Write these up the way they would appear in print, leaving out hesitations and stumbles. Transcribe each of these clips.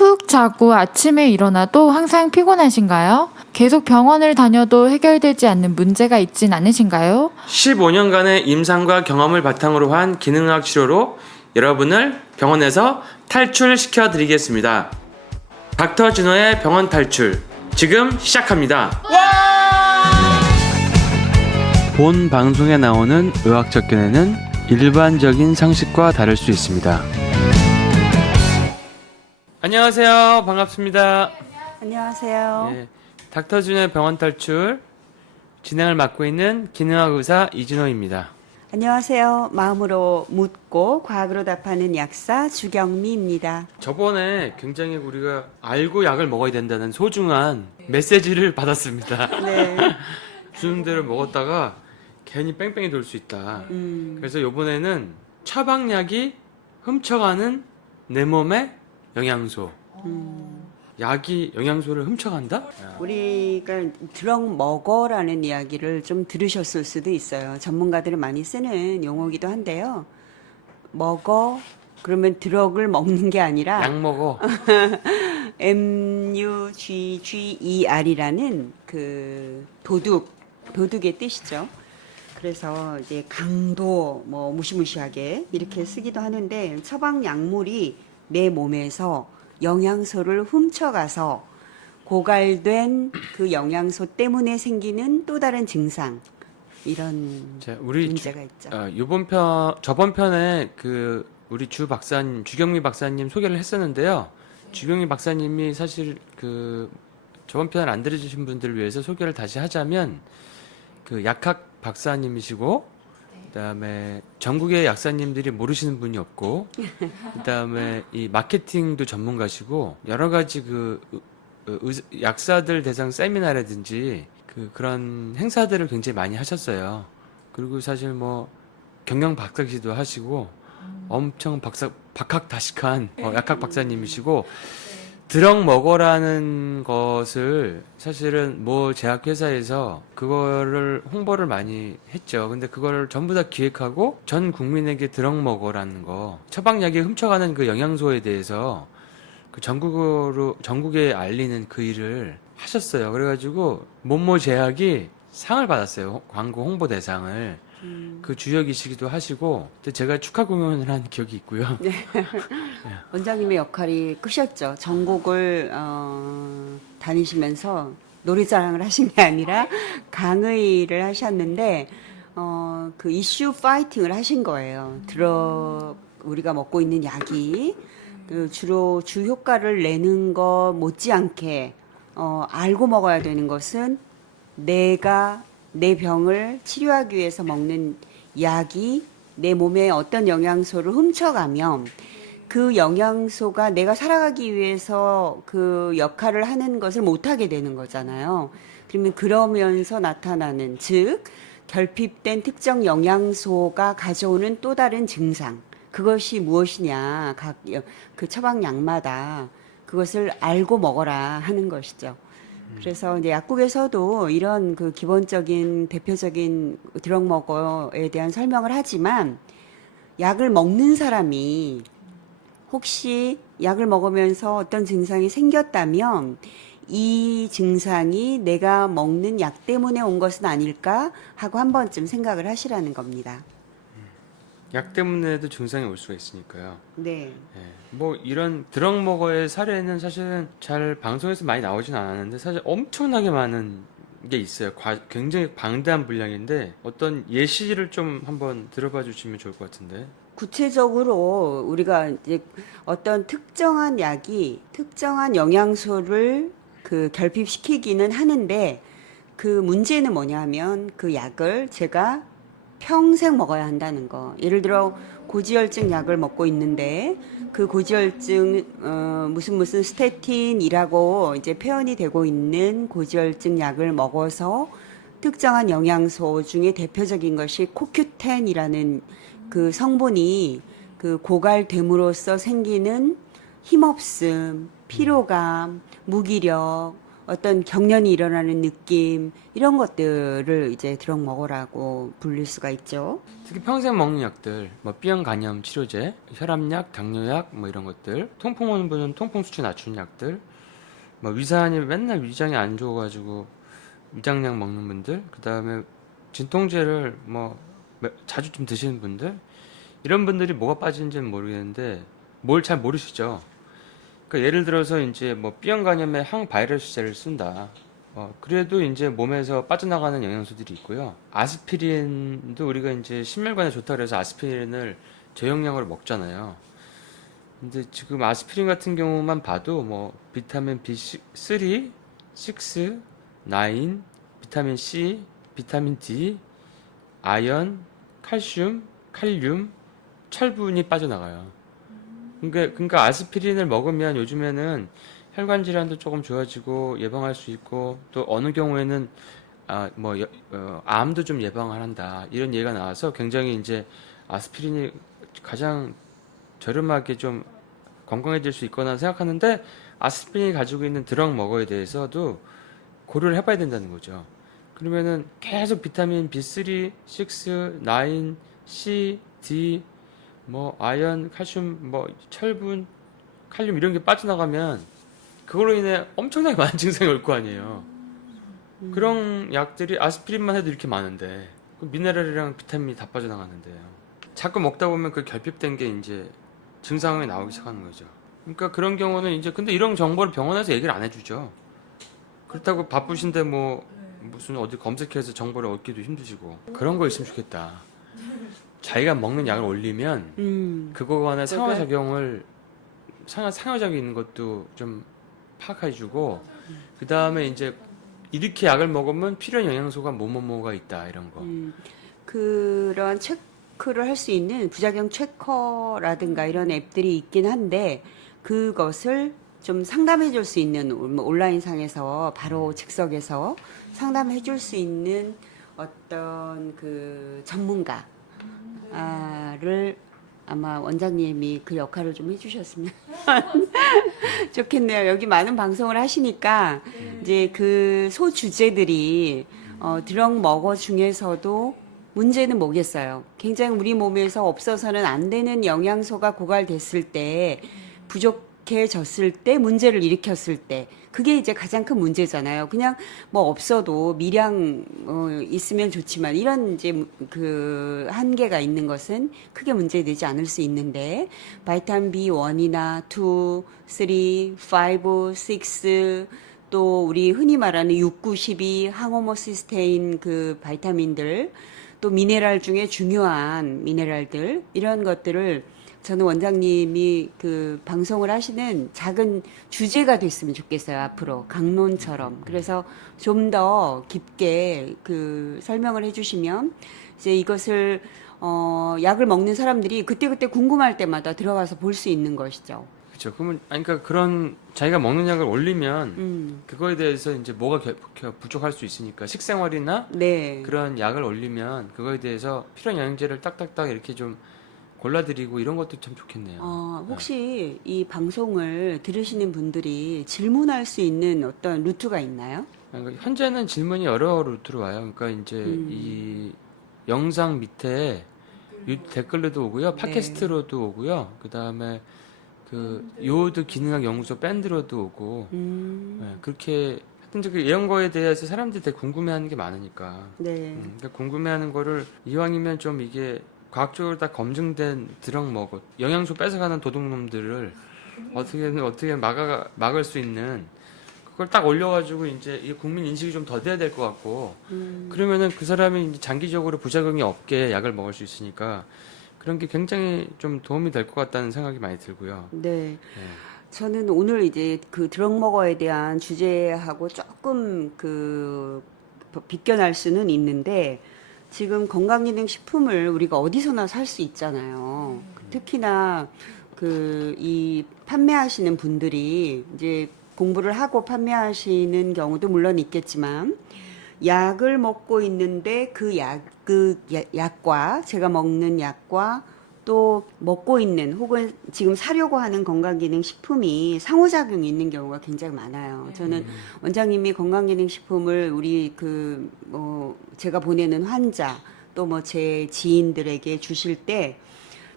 푹 자고 아침에 일어나도 항상 피곤하신가요? 계속 병원을 다녀도 해결되지 않는 문제가 있진 않으신가요? 15년간의 임상과 경험을 바탕으로 한 기능의학 치료로 여러분을 병원에서 탈출시켜 드리겠습니다. 닥터 진호의 병원 탈출 지금 시작합니다. 본 방송에 나오는 의학적 견해는 일반적인 상식과 다를 수 있습니다. 안녕하세요. 반갑습니다. 안녕하세요. 네, 닥터 진호의 병원 탈출 진행을 맡고 있는 기능학 의사 이진호입니다. 안녕하세요. 마음으로 묻고 과학으로 답하는 약사 주경미입니다. 저번에 굉장히 우리가 알고 약을 먹어야 된다는 소중한 메시지를 받았습니다. 네. 주는 대로 먹었다가 괜히 뺑뺑이 돌 수 있다. 그래서 이번에는 처방약이 훔쳐가는 내 몸의 영양소. 약이 영양소를 훔쳐간다? 우리가 드럭 먹어라는 이야기를 좀 들으셨을 수도 있어요. 전문가들이 많이 쓰는 용어기도 한데요. 먹어 그러면 드럭을 먹는 게 아니라 약 먹어. MUGGER이라는 그 도둑의 뜻이죠. 그래서 이제 강도 뭐 무시무시하게 이렇게 쓰기도 하는데 처방 약물이 내 몸에서 영양소를 훔쳐가서 고갈된 그 영양소 때문에 생기는 또 다른 증상 이런 자, 우리 문제가 있죠. 저번 편에 그 우리 주경미 박사님 소개를 했었는데요. 주경미 박사님이 사실 그 저번 편을 안 들으신 분들을 위해서 소개를 다시 하자면 그 약학 박사님이시고 그다음에 전국의 약사님들이 모르시는 분이 없고 그다음에 이 마케팅도 전문가시고 여러 가지 약사들 대상 세미나라든지 그런 행사들을 굉장히 많이 하셨어요. 그리고 사실 뭐 경영 박사기도 하시고 엄청 박학다식한 약학 박사님이시고 드럭 먹어라는 것을 사실은 뭐 제약회사에서 그거를 홍보를 많이 했죠. 근데 그거를 전부 다 기획하고 전 국민에게 드럭 먹어라는 거, 처방약이 훔쳐가는 그 영양소에 대해서 그 전국에 알리는 그 일을 하셨어요. 그래가지고 모모 제약이 상을 받았어요. 광고 홍보 대상을. 그 주역이시기도 하시고, 그때 제가 축하 공연을 한 기억이 있고요. 네. 원장님의 역할이 크셨죠. 전국을 다니시면서 놀이자랑을 하신 게 아니라 강의를 하셨는데 그 이슈 파이팅을 하신 거예요. 우리가 먹고 있는 약이 주로 주 효과를 내는 것 못지않게 알고 먹어야 되는 것은 내가 내 병을 치료하기 위해서 먹는 약이 내 몸에 어떤 영양소를 훔쳐가면 그 영양소가 내가 살아가기 위해서 그 역할을 하는 것을 못하게 되는 거잖아요. 그러면서 나타나는, 즉 결핍된 특정 영양소가 가져오는 또 다른 증상, 그것이 무엇이냐, 그 처방약마다 그것을 알고 먹어라 하는 것이죠. 그래서 이제 약국에서도 이런 그 기본적인 대표적인 드럭 먹어에 대한 설명을 하지만 약을 먹는 사람이 혹시 약을 먹으면서 어떤 증상이 생겼다면 이 증상이 내가 먹는 약 때문에 온 것은 아닐까 하고 한 번쯤 생각을 하시라는 겁니다. 약 때문에도 증상이 올 수가 있으니까요. 네. 예, 뭐 이런 드럭 먹어의 사례는 사실은 잘 방송에서 많이 나오진 않았는데 사실 엄청나게 많은 게 있어요. 굉장히 방대한 분량인데 어떤 예시를 좀 한번 들어봐 주시면 좋을 것 같은데. 구체적으로 우리가 이제 어떤 특정한 약이 특정한 영양소를 그 결핍시키기는 하는데 그 문제는 뭐냐면 그 약을 제가 평생 먹어야 한다는 거. 예를 들어 고지혈증 약을 먹고 있는데 그 고지혈증 무슨 스테틴이라고 이제 표현이 되고 있는 고지혈증 약을 먹어서 특정한 영양소 중에 대표적인 것이 코큐텐이라는 그 성분이 그 고갈됨으로써 생기는 힘없음, 피로감, 무기력, 어떤 경련이 일어나는 느낌 이런 것들을 이제 드럭 먹어라고 불릴 수가 있죠. 특히 평생 먹는 약들, 뭐 B형 간염 치료제, 혈압약, 당뇨약 뭐 이런 것들, 통풍 오는 분은 통풍 수치 낮추는 약들, 뭐 위산이 맨날 위장이 안 좋아가지고 위장약 먹는 분들, 그 다음에 진통제를 뭐 자주 좀 드시는 분들, 이런 분들이 뭐가 빠지는지는 모르겠는데 뭘 잘 모르시죠. 그러니까 예를 들어서 이제 뭐 B형 간염에 항바이러스제를 쓴다. 그래도 이제 몸에서 빠져나가는 영양소들이 있고요. 아스피린도 우리가 이제 심혈관에 좋다 그래서 아스피린을 저용량으로 먹잖아요. 근데 지금 아스피린 같은 경우만 봐도 뭐 비타민 B3, 6, 9, 비타민 C, 비타민 D, 아연, 칼슘, 칼륨, 철분이 빠져나가요. 그러니까 아스피린을 먹으면 요즘에는 혈관 질환도 조금 좋아지고 예방할 수 있고 또 어느 경우에는 암도 좀 예방을 한다 이런 얘기가 나와서 굉장히 이제 아스피린이 가장 저렴하게 좀 건강해질 수 있거나 생각하는데 아스피린이 가지고 있는 드럭 먹어에 대해서도 고려를 해봐야 된다는 거죠. 그러면은 계속 비타민 B3, 6, 9, C, D, 뭐 아연, 칼슘, 뭐 철분, 칼륨 이런 게 빠져나가면 그걸로 인해 엄청나게 많은 증상이 올 거 아니에요. 그런 약들이 아스피린만 해도 이렇게 많은데 그 미네랄이랑 비타민이 다 빠져나가는데요. 자꾸 먹다 보면 그 결핍된 게 이제 증상이 나오기 시작하는 거죠. 그러니까 그런 경우는 이제 근데 이런 정보를 병원에서 얘기를 안 해주죠. 그렇다고 바쁘신데 뭐 무슨 어디 검색해서 정보를 얻기도 힘드시고 그런 거 있으면 좋겠다. 자기가 먹는 약을 올리면 그거 간의 상호작용을 상호작용이 있는 것도 좀 파악해주고 그 다음에 이제 이렇게 약을 먹으면 필요한 영양소가 뭐가 있다 이런 거. 그런 체크를 할 수 있는 부작용 체커라든가 이런 앱들이 있긴 한데 그것을 좀 상담해 줄 수 있는 온라인 상에서 바로 즉석에서 상담해 줄 수 있는 어떤 그 전문가를 아마 원장님이 그 역할을 좀 해주셨으면 좋겠네요. 여기 많은 방송을 하시니까 이제 그 소주제들이 드럭 먹어 중에서도 문제는 뭐겠어요? 굉장히 우리 몸에서 없어서는 안 되는 영양소가 고갈됐을 때 부족해졌을 때 문제를 일으켰을 때 그게 이제 가장 큰 문제잖아요. 그냥 뭐 없어도 미량 있으면 좋지만 이런 이제 그 한계가 있는 것은 크게 문제되지 않을 수 있는데 바이타민 B1이나 2, 3, 5, 6 또 우리 흔히 말하는 6, 9, 12 항호모시스테인 그 바이타민들 또 미네랄 중에 중요한 미네랄들 이런 것들을 저는 원장님이 그 방송을 하시는 작은 주제가 됐으면 좋겠어요. 앞으로 강론처럼. 그래서 좀 더 깊게 그 설명을 해주시면 이제 이것을 약을 먹는 사람들이 그때그때 궁금할 때마다 들어가서 볼 수 있는 것이죠. 그렇죠. 그러면 그러니까 그런 자기가 먹는 약을 올리면 그거에 대해서 이제 뭐가 부족할 수 있으니까 식생활이나 네. 그런 약을 올리면 그거에 대해서 필요한 영양제를 딱딱딱 이렇게 좀 골라드리고 이런 것도 참 좋겠네요. 혹시 이 방송을 들으시는 분들이 질문할 수 있는 어떤 루트가 있나요? 그러니까 현재는 질문이 여러 루트로 와요. 그러니까 이제 이 영상 밑에 댓글로도 오고요, 팟캐스트로도 오고요, 그 다음에 그 요오드 기능학 연구소 밴드로도 오고, 네, 그렇게 하여튼 이런 거에 대해서 사람들이 되게 궁금해하는 게 많으니까. 네. 그러니까 궁금해하는 거를 이왕이면 좀 이게 과학적으로 다 검증된 드럭 먹어 영양소 뺏어가는 도둑놈들을 어떻게 막을 수 있는 그걸 딱 올려가지고 이제 이 국민 인식이 좀 더 돼야 될 것 같고 그러면은 그 사람이 이제 장기적으로 부작용이 없게 약을 먹을 수 있으니까 그런 게 굉장히 좀 도움이 될 것 같다는 생각이 많이 들고요. 네. 네. 저는 오늘 이제 그 드럭 먹어에 대한 주제하고 조금 그 비껴날 수는 있는데 지금 건강기능식품을 우리가 어디서나 살 수 있잖아요. 특히나 그 이 판매하시는 분들이 이제 공부를 하고 판매하시는 경우도 물론 있겠지만 약을 먹고 있는데 그 약과 제가 먹는 약과 또 먹고 있는 혹은 지금 사려고 하는 건강기능식품이 상호작용이 있는 경우가 굉장히 많아요. 저는 원장님이 건강기능식품을 우리 제가 보내는 환자 또 뭐 제 지인들에게 주실 때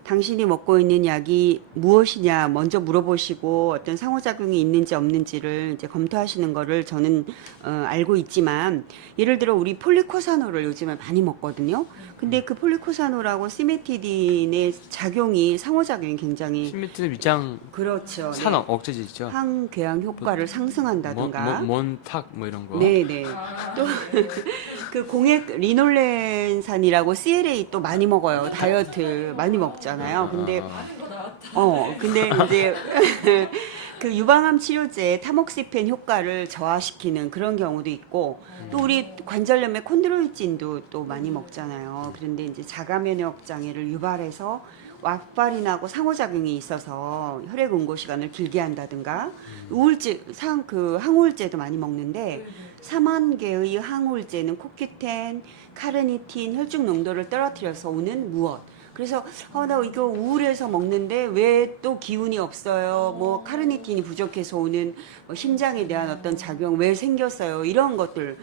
당신이 먹고 있는 약이 무엇이냐 먼저 물어보시고 어떤 상호작용이 있는지 없는지를 이제 검토하시는 거를 저는 알고 있지만, 예를 들어 우리 폴리코사놀을 요즘에 많이 먹거든요. 근데 그 폴리코사놀하고 시메티딘의 작용이 상호작용이 굉장히 시메트는 위장 그렇죠. 산 네. 억제제죠. 항궤양 효과를 상승한다든가. 몬탁 뭐 이런 거. 네네. 또 그 공액 리놀렌산이라고 CLA 또 많이 먹어요. 다이어트 많이 먹잖아요. 근데 근데 이제 그 유방암 치료제 타목시펜 효과를 저하시키는 그런 경우도 있고, 또 우리 관절염의 콘드로이틴도 또 많이 먹잖아요. 그런데 이제 자가면역 장애를 유발해서 왁발이 나고 상호작용이 있어서 혈액 응고 시간을 길게 한다든가, 우울제 항우울제도 많이 먹는데 4만 개의 항우울제는 코큐텐, 카르니틴, 혈중 농도를 떨어뜨려서 오는 무엇. 그래서 나 이거 우울해서 먹는데 왜 또 기운이 없어요? 뭐 카르니틴이 부족해서 오는 뭐 심장에 대한 어떤 작용 왜 생겼어요? 이런 것들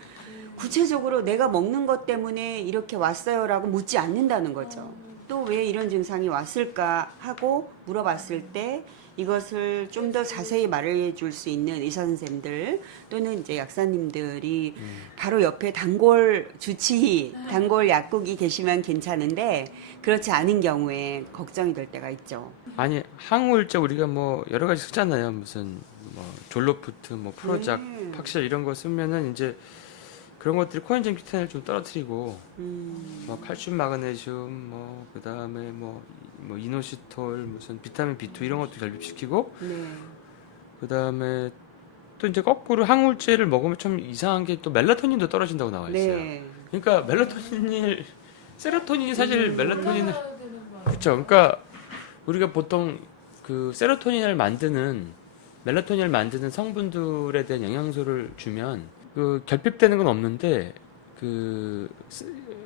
구체적으로 내가 먹는 것 때문에 이렇게 왔어요라고 묻지 않는다는 거죠. 또 왜 이런 증상이 왔을까 하고 물어봤을 때 이것을 좀 더 자세히 말해 줄 수 있는 의사 선생님들 또는 이제 약사님들이 바로 옆에 단골 주치의, 단골 약국이 계시면 괜찮은데 그렇지 않은 경우에 걱정이 될 때가 있죠. 아니 항우울제 우리가 뭐 여러 가지 쓰잖아요. 무슨 뭐 졸로푸트, 뭐 프로작, 팍실 이런 거 쓰면은 이제 그런 것들이 코엔자임 Q10을 좀 떨어뜨리고 뭐 칼슘, 마그네슘, 뭐 그다음에 뭐 이노시톨, 무슨 비타민 B2 이런 것도 결핍시키고, 네. 그다음에 또 이제 거꾸로 항우울제를 먹으면 좀 이상한 게 또 멜라토닌도 떨어진다고 나와 있어요. 네. 그러니까 세로토닌이 사실 멜라토닌을 그렇죠. 그러니까 우리가 보통 그 멜라토닌을 만드는 성분들에 대한 영양소를 주면 그 결핍되는 건 없는데 그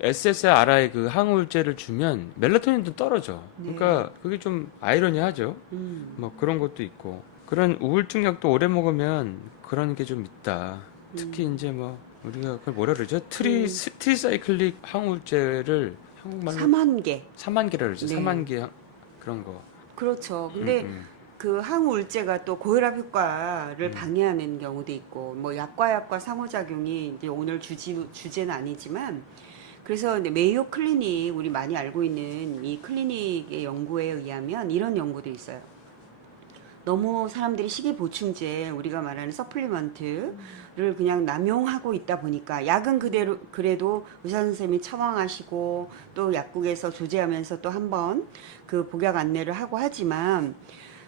SSRI 그 항우울제를 주면 멜라토닌도 떨어져. 그러니까 그게 좀 아이러니하죠. 뭐 그런 것도 있고, 그런 우울증 약도 오래 먹으면 그런 게 좀 있다. 특히 이제 뭐 우리가 그걸 뭐라 그러죠? 트리사이클릭 항우울제를 한국말로 3만 개. 3만 개라 그러죠. 네. 3만 개 그런 거. 그렇죠. 근데 그 항우울제가 또 고혈압 효과를 방해하는 경우도 있고, 뭐 약과 상호작용이 이제 오늘 주제는 아니지만, 그래서 이제 메이오 클리닉, 우리 많이 알고 있는 이 클리닉의 연구에 의하면 이런 연구도 있어요. 너무 사람들이 식이보충제, 우리가 말하는 서플리먼트를 그냥 남용하고 있다 보니까, 약은 그래도 의사 선생님이 처방하시고 또 약국에서 조제하면서 또 한번 그 복약 안내를 하고 하지만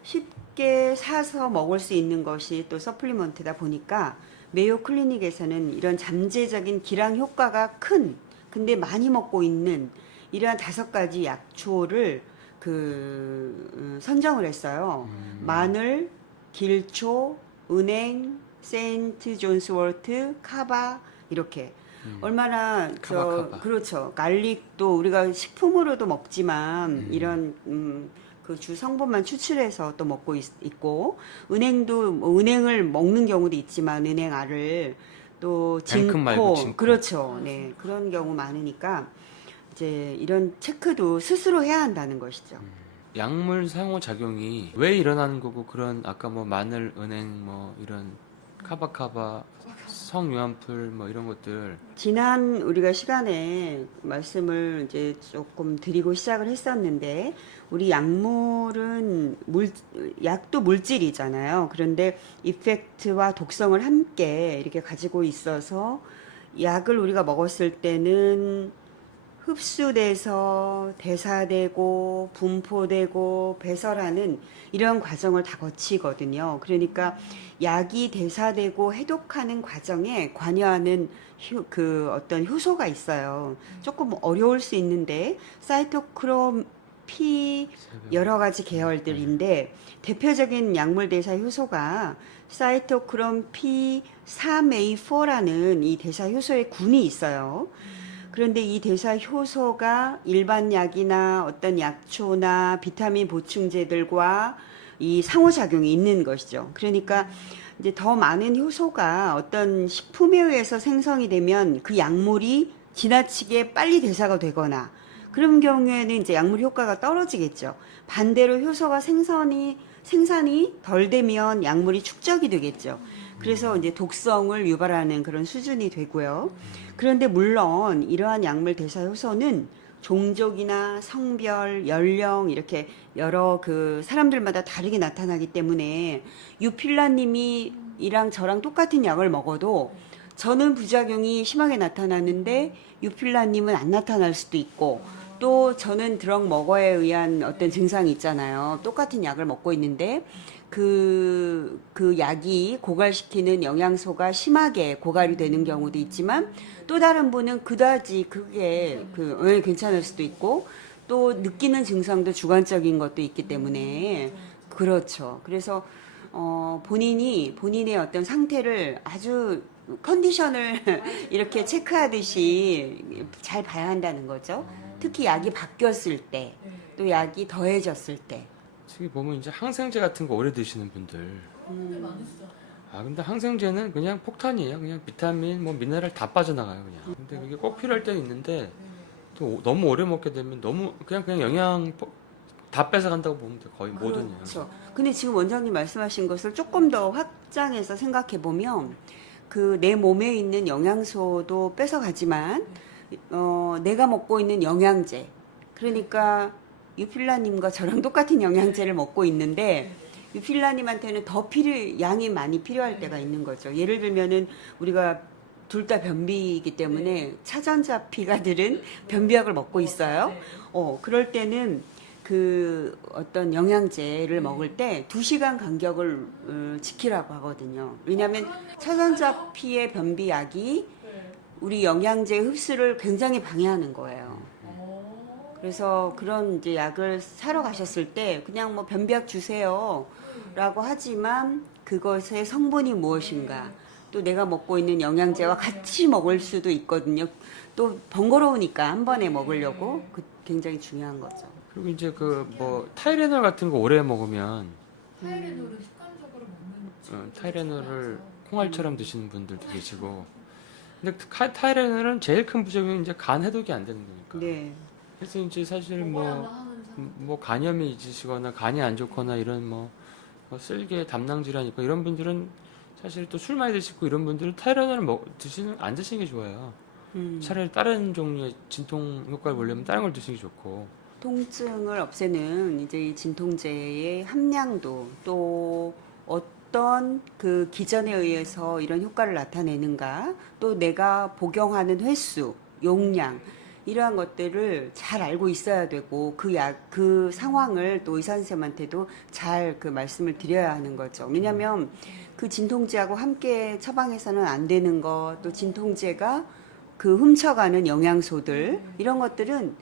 쉽게 사서 먹을 수 있는 것이 또 서플리먼트다 보니까, 메이오 클리닉에서는 이런 잠재적인 기량 효과가 큰, 근데 많이 먹고 있는 이러한 5가지 약초를 선정을 했어요. 마늘, 길초, 은행, 세인트 존스워트, 카바, 이렇게. 얼마나 카바. 그렇죠. 갈릭도 우리가 식품으로도 먹지만 이런 그 주 성분만 추출해서 또 먹고 있고, 은행도 뭐 은행을 먹는 경우도 있지만 은행알을 또 앵큼 말고 진코, 진코. 그렇죠. 네, 그런 경우 많으니까 이제 이런 체크도 스스로 해야 한다는 것이죠. 약물 상호작용이 왜 일어나는 거고, 그런 아까 뭐 마늘, 은행, 뭐 이런 카바카바, 성유한풀 뭐 이런 것들 지난 우리가 시간에 말씀을 이제 조금 드리고 시작을 했었는데, 우리 약물은 약도 물질이잖아요. 그런데 이펙트와 독성을 함께 이렇게 가지고 있어서 약을 우리가 먹었을 때는 흡수돼서 대사되고 분포되고 배설하는 이런 과정을 다 거치거든요. 그러니까 약이 대사되고 해독하는 과정에 관여하는 어떤 효소가 있어요. 조금 어려울 수 있는데 사이토크롬 P 여러 가지 계열들인데, 대표적인 약물 대사 효소가 사이토크롬 P3A4라는 이 대사 효소의 군이 있어요. 그런데 이 대사 효소가 일반 약이나 어떤 약초나 비타민 보충제들과 이 상호작용이 있는 것이죠. 그러니까 이제 더 많은 효소가 어떤 식품에 의해서 생성이 되면 그 약물이 지나치게 빨리 대사가 되거나 그런 경우에는 이제 약물 효과가 떨어지겠죠. 반대로 효소가 생산이 덜 되면 약물이 축적이 되겠죠. 그래서 이제 독성을 유발하는 그런 수준이 되고요. 그런데 물론 이러한 약물 대사 효소는 종족이나 성별, 연령 이렇게 여러 그 사람들마다 다르게 나타나기 때문에 유필라님이 이랑 저랑 똑같은 약을 먹어도 저는 부작용이 심하게 나타나는데 유필라님은 안 나타날 수도 있고 또 저는 드럭 먹어에 의한 어떤 증상이 있잖아요. 똑같은 약을 먹고 있는데 그 약이 고갈시키는 영양소가 심하게 고갈이 되는 경우도 있지만 또 다른 분은 그다지 그게 괜찮을 수도 있고 또 느끼는 증상도 주관적인 것도 있기 때문에 그렇죠. 그래서 본인의 어떤 상태를 아주 컨디션을 이렇게 체크하듯이 잘 봐야 한다는 거죠. 특히 약이 바뀌었을 때, 또 약이 더해졌을 때. 저기 보면 이제 항생제 같은 거 오래 드시는 분들. 아, 근데 항생제는 그냥 폭탄이에요. 그냥 비타민, 뭐 미네랄 다 빠져나가요, 그냥. 근데 그게 꼭 필요할 때는 있는데 또 너무 오래 먹게 되면 너무 그냥 영양 다 뺏어간다고 보면 돼. 거의 모든 영양. 그렇죠. 근데 지금 원장님 말씀하신 것을 조금 더 확장해서 생각해 보면 그 내 몸에 있는 영양소도 뺏어가지만 내가 먹고 있는 영양제 그러니까 유필라님과 저랑 똑같은 영양제를 먹고 있는데 유필라님한테는 더 양이 많이 필요할 때가 있는 거죠. 예를 들면은 우리가 둘 다 변비이기 때문에 차전자 피가들은 변비약을 먹고 있어요. 그럴 때는 그 어떤 영양제를 먹을 때 2시간 간격을 지키라고 하거든요. 왜냐하면 차전자 피의 변비약이 우리 영양제 흡수를 굉장히 방해하는 거예요. 그래서 그런 이제 약을 사러 가셨을 때 그냥 뭐 변비약 주세요 라고 하지만 그것의 성분이 무엇인가 또 내가 먹고 있는 영양제와 같이 먹을 수도 있거든요. 또 번거로우니까 한 번에 먹으려고 굉장히 중요한 거죠. 그리고 이제 그 뭐 타이레놀 같은 거 오래 먹으면 타이레놀을 습관적으로 먹는 타이레놀을 콩알처럼 드시는 분들도 계시고 근데 타이레놀은 제일 큰 부작용이 이제 간 해독이 안 되는 거니까. 네. 그래서 이제 사실 뭐 간염이 있으시거나 간이 안 좋거나 이런 뭐 쓸개 담낭 질환 있고 이런 분들은 사실 또 술 많이 드시고 이런 분들은 타이레놀을 안 드시는 게 좋아요. 차라리 다른 종류의 진통 효과를 보려면 다른 걸 드시는 게 좋고. 통증을 없애는 이제 이 진통제의 함량도 또 어떤 그 기전에 의해서 이런 효과를 나타내는가 또 내가 복용하는 횟수, 용량 이러한 것들을 잘 알고 있어야 되고 그 상황을 또 의사 선생님한테도 잘 그 말씀을 드려야 하는 거죠. 왜냐하면 그 진통제하고 함께 처방해서는 안 되는 것, 또 진통제가 그 훔쳐가는 영양소들 이런 것들은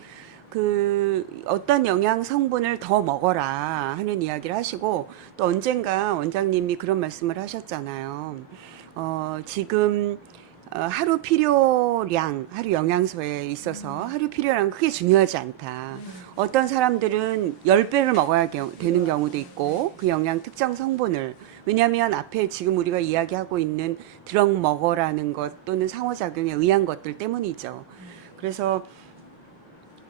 그 어떤 영양 성분을 더 먹어라 하는 이야기를 하시고 또 언젠가 원장님이 그런 말씀을 하셨잖아요. 지금 하루 필요량, 하루 영양소에 있어서 하루 필요량은 크게 중요하지 않다. 어떤 사람들은 10배를 먹어야 되는 경우도 있고 그 영양 특정 성분을 왜냐하면 앞에 지금 우리가 이야기하고 있는 드럭 먹어라는 것 또는 상호작용에 의한 것들 때문이죠. 그래서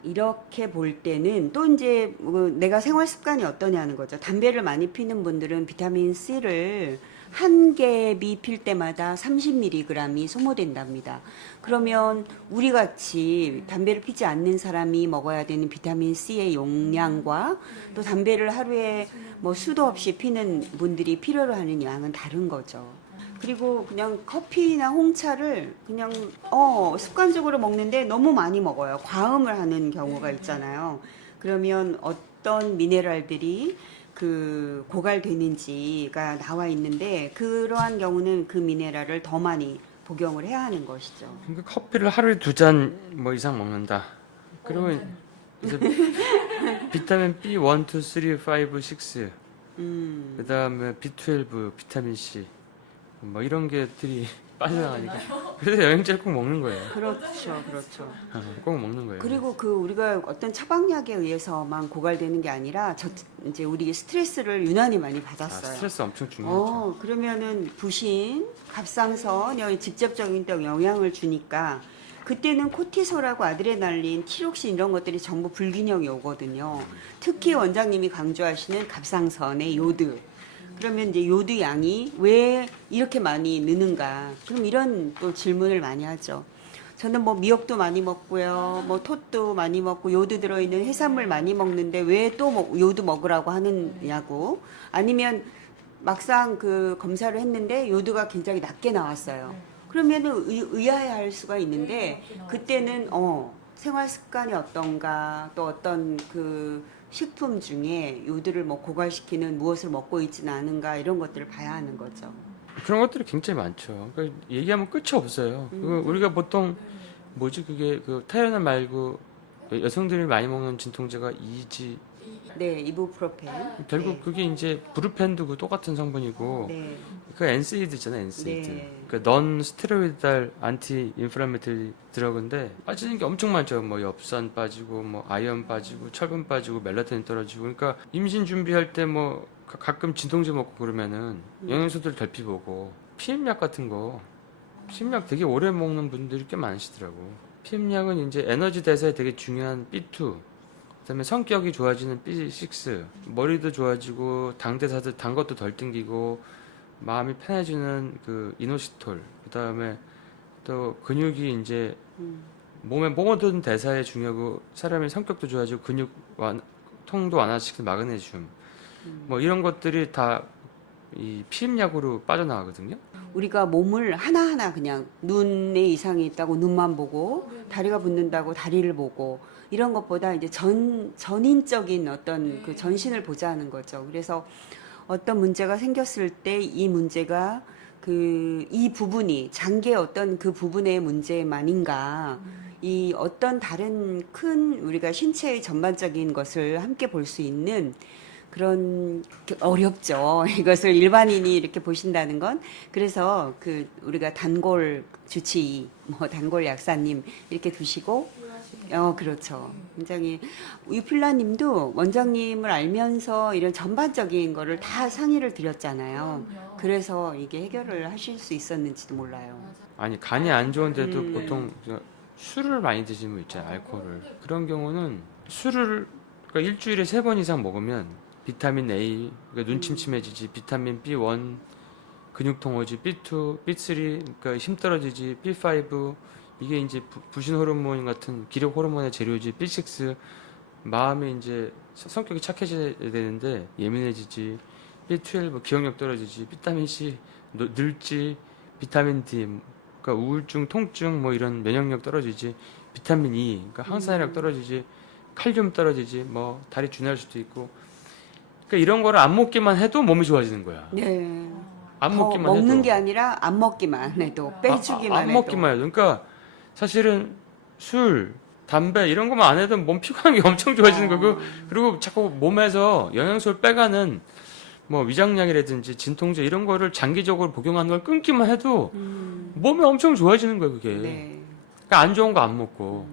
이렇게 볼 때는 또 이제 내가 생활 습관이 어떠냐는 거죠. 담배를 많이 피는 분들은 비타민 C를 한 갭이 필 때마다 30mg이 소모된답니다. 그러면 우리 같이 담배를 피지 않는 사람이 먹어야 되는 비타민 C의 용량과 또 담배를 하루에 뭐 수도 없이 피는 분들이 필요로 하는 양은 다른 거죠. 그리고 그냥 커피나 홍차를 그냥 습관적으로 먹는데 너무 많이 먹어요. 과음을 하는 경우가 있잖아요. 그러면 어떤 미네랄들이 그 고갈되는지가 나와 있는데 그러한 경우는 그 미네랄을 더 많이 복용을 해야 하는 것이죠. 그러니까 커피를 하루에 2잔 뭐 이상 먹는다. 그러면 그래서 비타민 B 1, 2, 3, 5, 6 그다음에 B12, 비타민 C 뭐 이런 게들이 빠져나가니까. 그래서 영양제를 꼭 먹는 거예요. 그렇죠, 그렇죠. 꼭 먹는 거예요. 그리고 그 우리가 어떤 처방약에 의해서만 고갈되는 게 아니라 이제 우리 스트레스를 유난히 많이 받았어요. 스트레스 엄청 중요하죠. 그러면은 부신, 갑상선 여기 직접적인 또 영향을 주니까 그때는 코티솔하고 아드레날린, 티록신 이런 것들이 전부 불균형이 오거든요. 특히 원장님이 강조하시는 갑상선의 요드. 그러면 이제 요드 양이 왜 이렇게 많이 느는가? 그럼 이런 또 질문을 많이 하죠. 저는 뭐 미역도 많이 먹고요, 뭐 톳도 많이 먹고 요드 들어있는 해산물 많이 먹는데 왜 또 요드 먹으라고 하느냐고. 아니면 막상 그 검사를 했는데 요드가 굉장히 낮게 나왔어요. 그러면은 의아해할 수가 있는데 그때는 생활 습관이 어떤가, 또 어떤 그 식품 중에 요드를 뭐 고갈시키는 무엇을 먹고 있지는 않은가, 이런 것들을 봐야 하는 거죠. 그런 것들이 굉장히 많죠. 그러니까 얘기하면 끝이 없어요. 우리가 보통 그게 그 타이레놀 말고 여성들이 많이 먹는 진통제가 이지. 네, 이부프로펜. 결국 그게 이제 브루펜도 그 똑같은 성분이고 네. 그 NSAID잖아요, NSAID. 네. 그러니까 넌 스테로이달 안티 인플라메토리 드러그인데 빠지는 게 엄청 많죠. 뭐 엽산 빠지고, 뭐 아연 빠지고, 철분 빠지고, 멜라토닌 떨어지고. 그러니까 임신 준비할 때 뭐 가끔 진통제 먹고 그러면은 영양소들 결핍 오고, 피임약 같은 거, 피임약 되게 오래 먹는 분들이 꽤 많으시더라고. 피임약은 이제 에너지 대사에 되게 중요한 B2, 그다음에 성격이 좋아지는 B6, 머리도 좋아지고 당 대사도 단 것도 덜 땡기고 마음이 편해지는 그 이노시톨, 그다음에 또 근육이 이제 몸의 모든 대사에 중요하고 사람의 성격도 좋아지고 근육 통도 완화시키는 마그네슘, 뭐 이런 것들이 다 이 피임약으로 빠져나가거든요. 우리가 몸을 하나하나 그냥 눈에 이상이 있다고 눈만 보고, 다리가 붓는다고 다리를 보고, 이런 것보다 이제 전인적인 어떤 그 전신을 보자는 거죠. 그래서 어떤 문제가 생겼을 때 이 문제가 이 부분이 장기의 어떤 그 부분의 문제만인가, 이 어떤 다른 큰 우리가 신체의 전반적인 것을 함께 볼 수 있는 그런 어렵죠. 이것을 일반인이 이렇게 보신다는 건. 그래서 우리가 단골 주치의, 뭐 단골 약사님 이렇게 두시고, 그렇죠. 굉장히 유필라님도 원장님을 알면서 이런 전반적인 거를 다 상의를 드렸잖아요. 그래서 이게 해결을 하실 수 있었는지도 몰라요. 아니 간이 안 좋은데도 보통 술을 많이 드시는 분 있잖아요. 알코올을. 그런 경우는 술을 그러니까 일주일에 3번 이상 먹으면 비타민 A, 그러니까 눈 침침해지지, 비타민 B1, 근육통 오지, B2, B3, 그러니까 힘 떨어지지, B5, 이게 이제 부신 호르몬 같은 기력 호르몬의 재료지, B6, 마음이 이제 성격이 착해져야 되는데 예민해지지, B12, 뭐 기억력 떨어지지, 비타민 C 늙지, 비타민 D, 그러니까 우울증, 통증, 뭐 이런 면역력 떨어지지, 비타민 E, 그러니까 항산화력 떨어지지, 칼륨 떨어지지, 뭐 다리 준할 수도 있고. 그러니까 이런 거를 안 먹기만 해도 몸이 좋아지는 거야. 네. 안 먹기만 해도. 먹는 게 아니라 안 먹기만 해도, 빼주기만 안 해도. 먹기만 해도. 그러니까 사실은 술, 담배 이런 것만 안 해도 몸 피곤한 게 엄청 좋아지는 거고, 그리고 자꾸 몸에서 영양소를 빼가는 뭐 위장약이라든지 진통제 이런 거를 장기적으로 복용하는 걸 끊기만 해도 몸이 엄청 좋아지는 거예요, 그게. 네. 그러니까 안 좋은 거 안 먹고.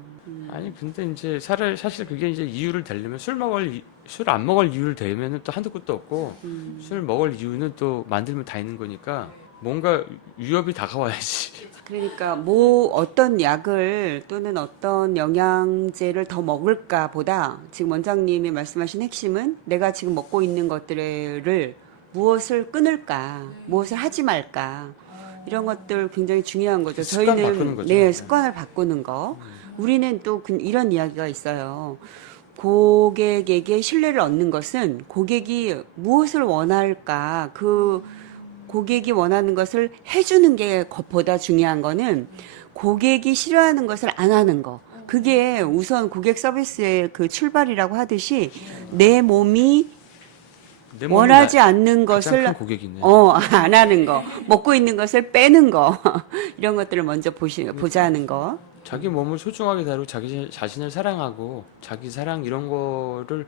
아니 근데 이제 사실 그게 이제 이유를 대려면 술 안 먹을 이유를 대면은 또 한도 끝도 없고, 술 먹을 이유는 또 만들면 다 있는 거니까 뭔가 위협이 다가와야지. 그러니까 뭐 어떤 약을 또는 어떤 영양제를 더 먹을까 보다, 지금 원장님이 말씀하신 핵심은 내가 지금 먹고 있는 것들을 무엇을 끊을까, 무엇을 하지 말까, 이런 것들 굉장히 중요한 거죠. 습관 바꾸는 거죠. 네, 습관을 바꾸는 거. 우리는 또 이런 이야기가 있어요. 고객에게 신뢰를 얻는 것은 고객이 무엇을 원할까, 그 고객이 원하는 것을 해주는 게 것보다 중요한 거는 고객이 싫어하는 것을 안 하는 거. 그게 우선 고객 서비스의 그 출발이라고 하듯이 내 몸이 내 몸이 원하지 않는 가장 것을 큰 고객이네. 안 하는 거, 먹고 있는 것을 빼는 거, 이런 것들을 먼저 보자는 거. 자기 몸을 소중하게 다루고 자기 자신을 사랑하고 자기 사랑 이런 거를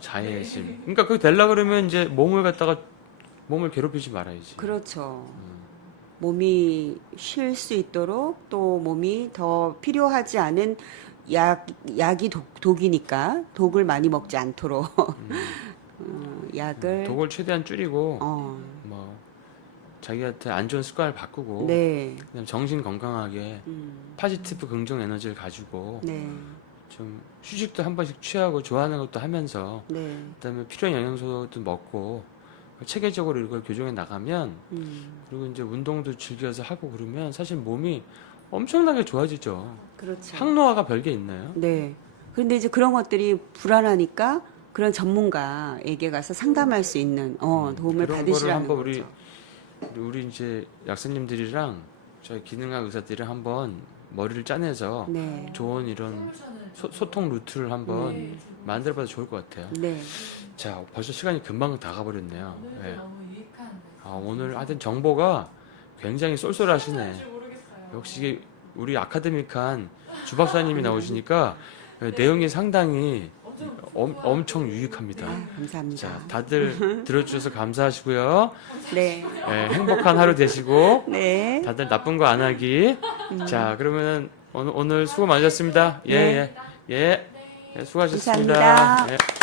자해심. 그러니까 그거 되려 그러면 이제 몸을 괴롭히지 말아야지. 그렇죠. 몸이 쉴 수 있도록 또 몸이 더 필요하지 않은 약이 독이니까 독을 많이 먹지 않도록 약을 독을 최대한 줄이고 어, 뭐 자기한테 안 좋은 습관을 바꾸고 네, 그냥 정신 건강하게 파지티브 긍정 에너지를 가지고 네, 좀 휴식도 한 번씩 취하고 좋아하는 것도 하면서 네, 그다음에 필요한 영양소도 먹고 체계적으로 이걸 교정해 나가면 음, 그리고 이제 운동도 즐겨서 하고 그러면 사실 몸이 엄청나게 좋아지죠. 그렇죠. 항노화가 별게 있나요? 네. 그런데 이제 그런 것들이 불안하니까 그런 전문가에게 가서 상담할 수 있는 도움을 그런 거를 받으시라는 한번 거죠. 우리 이제 약사님들이랑 저희 기능학 의사들이 한번 머리를 짜내서 네, 좋은 이런 소통 루트를 한번 만들어봐도 좋을 것 같아요. 네, 자, 벌써 시간이 금방 다 가버렸네요. 네. 너무 유익한. 오늘 하여튼 정보가 굉장히 쏠쏠하시네. 역시 우리 아카데믹한 주 박사님이 나오시니까 내용이 상당히 엄청 유익합니다. 감사합니다. 자, 다들 들어주셔서 감사하시고요. 네, 네, 행복한 하루 되시고 네, 다들 나쁜 거 안 하기. 자, 그러면 오늘 수고 많으셨습니다. 예, 예, 예. 예, 수고하셨습니다. 감사합니다. 예.